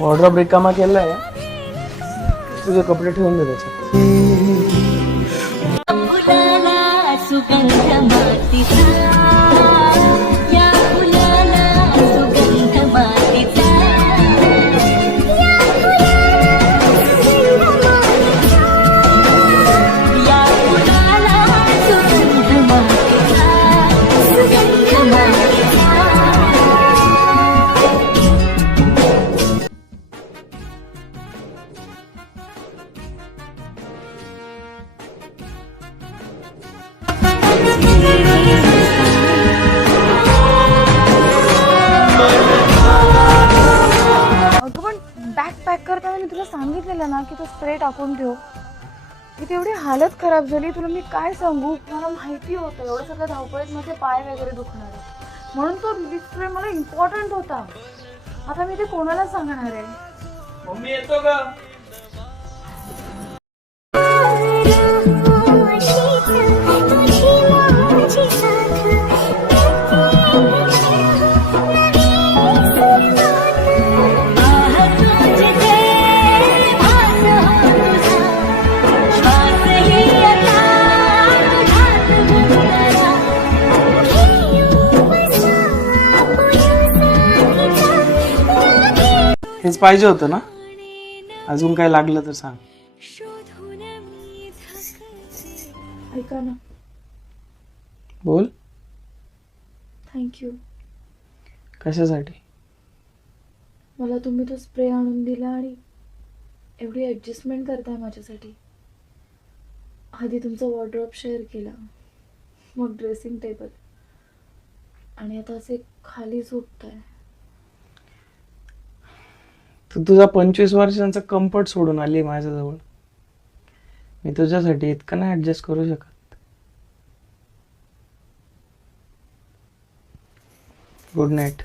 Wardrobe रिकामा केलाय, तुझे कपडे ठेवून दे त्याच्यात. पॅक करताना मी तुला सांगितलेलं ना की तो स्प्रे टाकून ठेव. की तेवढी हालत खराब झाली, तुला मी काय सांगू. मला माहिती होतं एवढं सगळं धावपळीत माझे पाय वगैरे दुखणार आहे, म्हणून तो रिलीफ स्प्रे मला इम्पॉर्टंट होता. आता मी ते कोणाला सांगणार आहे. मम्मी येतो का? हेच पाहिजे होतं ना? अजून काय लागलं तर सांग. ऐका ना. बोल. थँक्यू. कशासाठी? मला तुम्ही तो स्प्रे आणून दिला आणि एवढी ॲडजस्टमेंट करताय माझ्यासाठी. आधी तुमचा वॉर्डरोब शेअर केला, मग ड्रेसिंग टेबल, आणि आता असे खाली झोपताय. तू तुझा 25 वर्षांचा कम्फर्ट सोडून आली माझ्याजवळ. मी तुझ्यासाठी इतकं नाही ऍडजस्ट करू शकत. Good night.